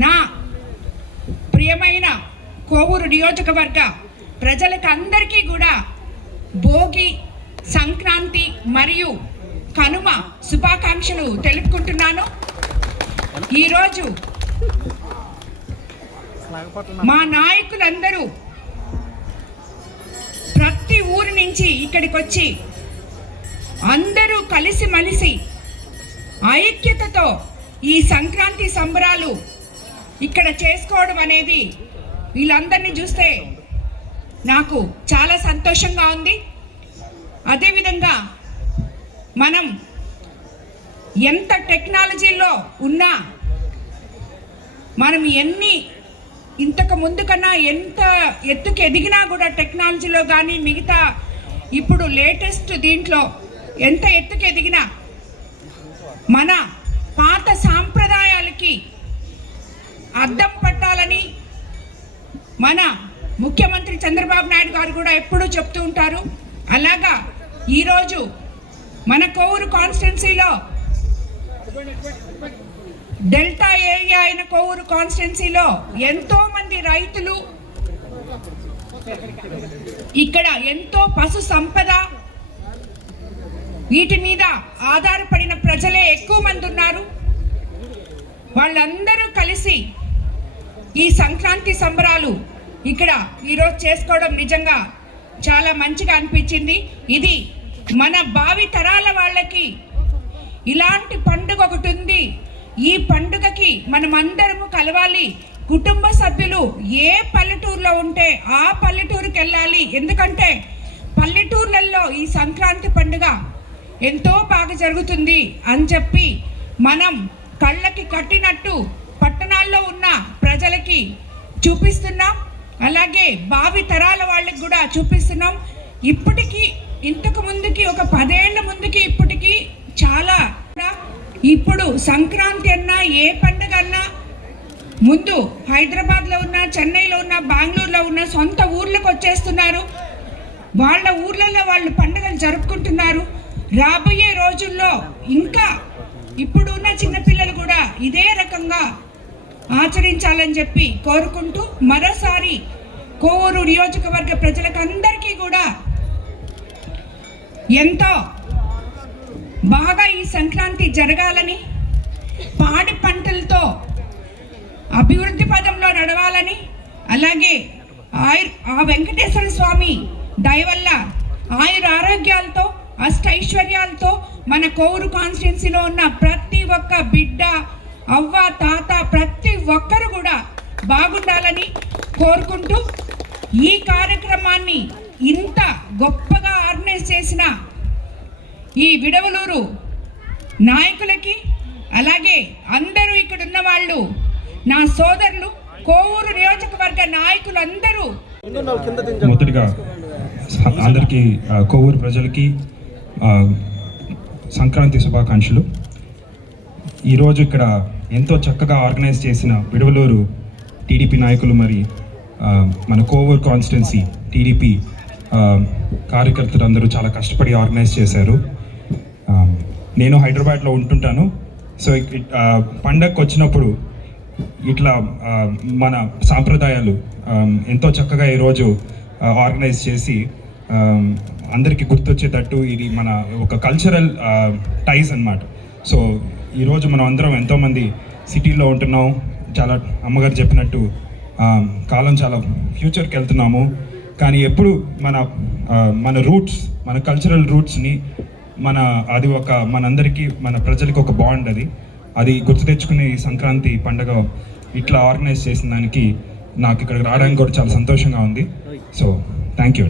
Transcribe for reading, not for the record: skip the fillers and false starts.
నా ప్రియమైన కోవూరు నియోజకవర్గ ప్రజలకు అందరికీ కూడా భోగి, సంక్రాంతి మరియు కనుమ శుభాకాంక్షలు తెలుపుకుంటున్నాను. ఈరోజు మా నాయకులందరూ ప్రతి ఊరి నుంచి ఇక్కడికి వచ్చి అందరూ కలిసిమెలిసి ఐక్యతతో ఈ సంక్రాంతి సంబరాలు ఇక్కడ చేసుకోవడం అనేది వీళ్ళందరినీ చూస్తే నాకు చాలా సంతోషంగా ఉంది. అదేవిధంగా మనం ఎంత టెక్నాలజీలో ఉన్నా, మనం ఇంతకు ముందు కన్నా ఎంత ఎత్తుకు ఎదిగినా కూడా టెక్నాలజీలో కానీ మిగతా ఇప్పుడు లేటెస్ట్ దీంట్లో ఎంత ఎత్తుకు ఎదిగినా మన పాత సాంప్రదాయాలకి అద్దం పట్టాలని మన ముఖ్యమంత్రి చంద్రబాబు నాయుడు గారు కూడా ఎప్పుడూ చెప్తూ ఉంటారు. అలాగా ఈరోజు మన కోవూరు కాన్స్టిట్యున్సీలో డెల్టా ఏరియా అయిన కోవూరు కాన్స్టిట్యున్సీలో ఎంతో మంది రైతులు, ఇక్కడ ఎంతో పశు సంపద, వీటి మీద ఆధారపడిన ప్రజలే ఎక్కువ మంది ఉన్నారు. వాళ్ళందరూ కలిసి ఈ సంక్రాంతి సంబరాలు ఇక్కడ ఈరోజు చేసుకోవడం నిజంగా చాలా మంచిగా అనిపించింది. ఇది మన భావి తరాల వాళ్ళకి ఇలాంటి పండుగ ఒకటి ఉంది, ఈ పండుగకి మనం అందరము కలవాలి. కుటుంబ సభ్యులు ఏ పల్లెటూరులో ఉంటే ఆ పల్లెటూరుకి వెళ్ళాలి. ఎందుకంటే పల్లెటూర్లలో ఈ సంక్రాంతి పండుగ ఎంతో బాగా జరుగుతుంది అని చెప్పి మనం కళ్ళకి కట్టినట్టు పట్టణాల్లో ఉన్న ప్రజలకి చూపిస్తున్నాం. అలాగే భావి తరాల వాళ్ళకి కూడా చూపిస్తున్నాం. ఇప్పటికీ ఇంతకు ముందుకి ఒక 10 ఏళ్ల ముందుకి ఇప్పటికీ చాలా, ఇప్పుడు సంక్రాంతి అన్నా ఏ పండుగ అన్నా ముందు హైదరాబాద్లో ఉన్న, చెన్నైలో ఉన్న, బెంగళూరులో ఉన్న సొంత ఊర్లకు వచ్చేస్తున్నారు. వాళ్ళ ఊర్లలో వాళ్ళు పండుగలు జరుపుకుంటున్నారు. రాబోయే రోజుల్లో ఇంకా ఇప్పుడు ఉన్న చిన్నపిల్లలు కూడా ఇదే రకంగా ఆచరించాలని చెప్పి కోరుకుంటూ మరోసారి కోవూరు నియోజకవర్గ ప్రజలకు అందరికీ కూడా ఎంతో బాగా ఈ సంక్రాంతి జరగాలని, పాడి పంటలతో అభివృద్ధి పదంలో నడవాలని, అలాగే ఆ వెంకటేశ్వర స్వామి దయ వల్ల ఆయుర ఆరోగ్యాలతో అష్టైశ్వర్యాలతో మన కోవూరు కాన్స్టిట్యున్సీలో ఉన్న ప్రతి ఒక్క బిడ్డ, అవ్వ, తాత ప్రతి ఒక్కరు కూడా బాగుండాలని కోరుకుంటూ ఈ కార్యక్రమాన్ని ఇంత గొప్పగా ఆర్గనైజ్ చేసిన ఈ విడవలూరు నాయకులకి, అలాగే అందరూ ఇక్కడ ఉన్న వాళ్ళు, నా సోదరులు, కోవూరు నియోజకవర్గ నాయకులందరూ, మొదటిగా అందరికీ కోవూరు ప్రజలకి సంక్రాంతి శుభాకాంక్షలు. ఈరోజు ఇక్కడ ఎంతో చక్కగా ఆర్గనైజ్ చేసిన విడవలూరు టీడీపీ నాయకులు, మరి మన కోవూరు కాన్స్టిట్యున్సీ టీడీపీ కార్యకర్తలు అందరూ చాలా కష్టపడి ఆర్గనైజ్ చేశారు. నేను హైదరాబాద్లో ఉంటుంటాను. సో పండగకు వచ్చినప్పుడు ఇట్లా మన సాంప్రదాయాలు ఎంతో చక్కగా ఈరోజు ఆర్గనైజ్ చేసి అందరికీ గుర్తొచ్చేటట్టు ఇది మన ఒక కల్చరల్ టైస్ అన్నమాట. సో ఈరోజు మనం అందరం ఎంతోమంది సిటీలో ఉంటున్నాం. చాలా అమ్మగారు చెప్పినట్టు కాలం చాలా ఫ్యూచర్కి వెళ్తున్నాము. కానీ ఎప్పుడు మన రూట్స్, మన కల్చరల్ రూట్స్ని అది మనందరికీ, మన ప్రజలకి ఒక బాండ్, అది గుర్తు తెచ్చుకునే ఈ సంక్రాంతి పండుగ ఇట్లా ఆర్గనైజ్ చేసిన దానికి నాకు ఇక్కడికి రావడానికి కూడా చాలా సంతోషంగా ఉంది. So thank you.